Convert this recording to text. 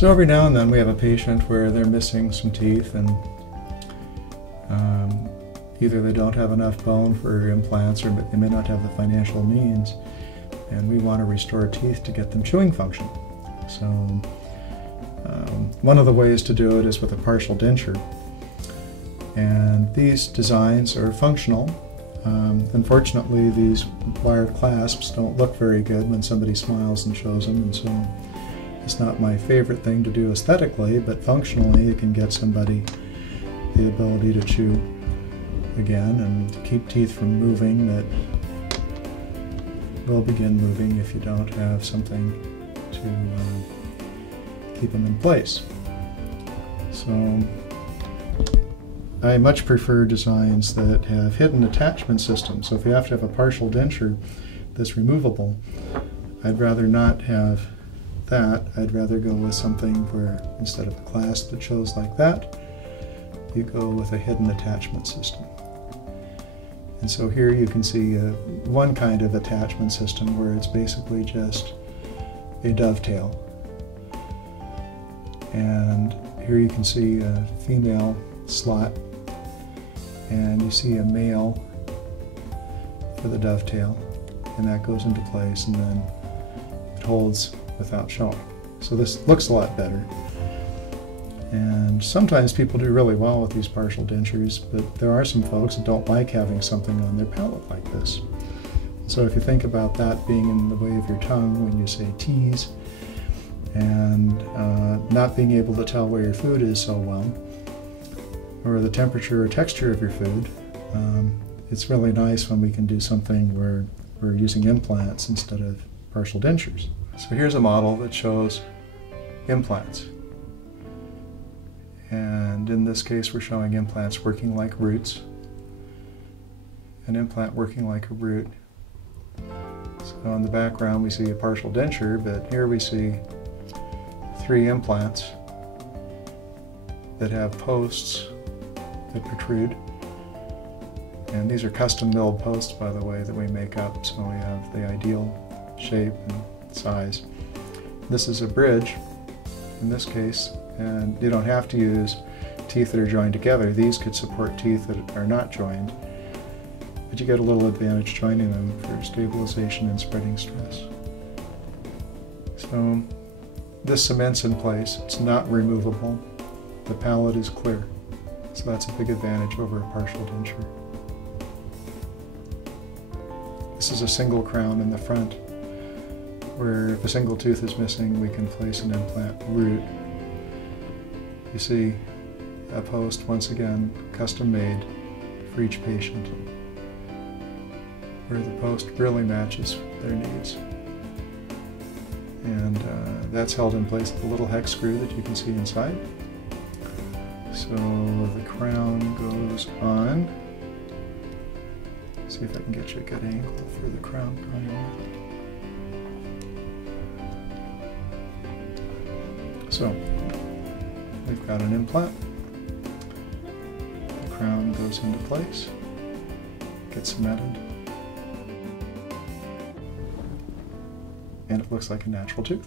So every now and then we have a patient where they're missing some teeth, and either they don't have enough bone for implants or they may not have the financial means, and we want to restore teeth to get them chewing function. So one of the ways to do it is with a partial denture, and these designs are functional. Unfortunately, these wired clasps don't look very good when somebody smiles and shows them, and so it's not my favorite thing to do aesthetically, but functionally it can get somebody the ability to chew again and to keep teeth from moving that will begin moving if you don't have something to keep them in place. So I much prefer designs that have hidden attachment systems. So if you have to have a partial denture that's removable, I'd rather not have that. I'd rather go with something where instead of a clasp that shows like that, you go with a hidden attachment system. And so here you can see one kind of attachment system where it's basically just a dovetail. And here you can see a female slot, and you see a male for the dovetail, and that goes into place, and then it holds without showing. So this looks a lot better. And sometimes people do really well with these partial dentures, but there are some folks that don't like having something on their palate like this. So if you think about that being in the way of your tongue when you say tease, and not being able to tell where your food is so well, or the temperature or texture of your food, it's really nice when we can do something where we're using implants instead of partial dentures. So here's a model that shows implants. And in this case, we're showing implants working like roots. An implant working like a root. So in the background, we see a partial denture, but here we see 3 implants that have posts that protrude. And these are custom milled posts, by the way, that we make up, so we have the ideal shape and size. This is a bridge in this case, and you don't have to use teeth that are joined together. These could support teeth that are not joined, but you get a little advantage joining them for stabilization and spreading stress. So this cements in place. It's not removable. The palate is clear, so that's a big advantage over a partial denture. This is a single crown in the front, where if a single tooth is missing, we can place an implant root. You see a post, once again, custom made for each patient, where the post really matches their needs. And that's held in place with a little hex screw that you can see inside. So the crown goes on. See if I can get you a good angle for the crown going on. So we've got an implant. The crown goes into place, gets cemented, and it looks like a natural tooth.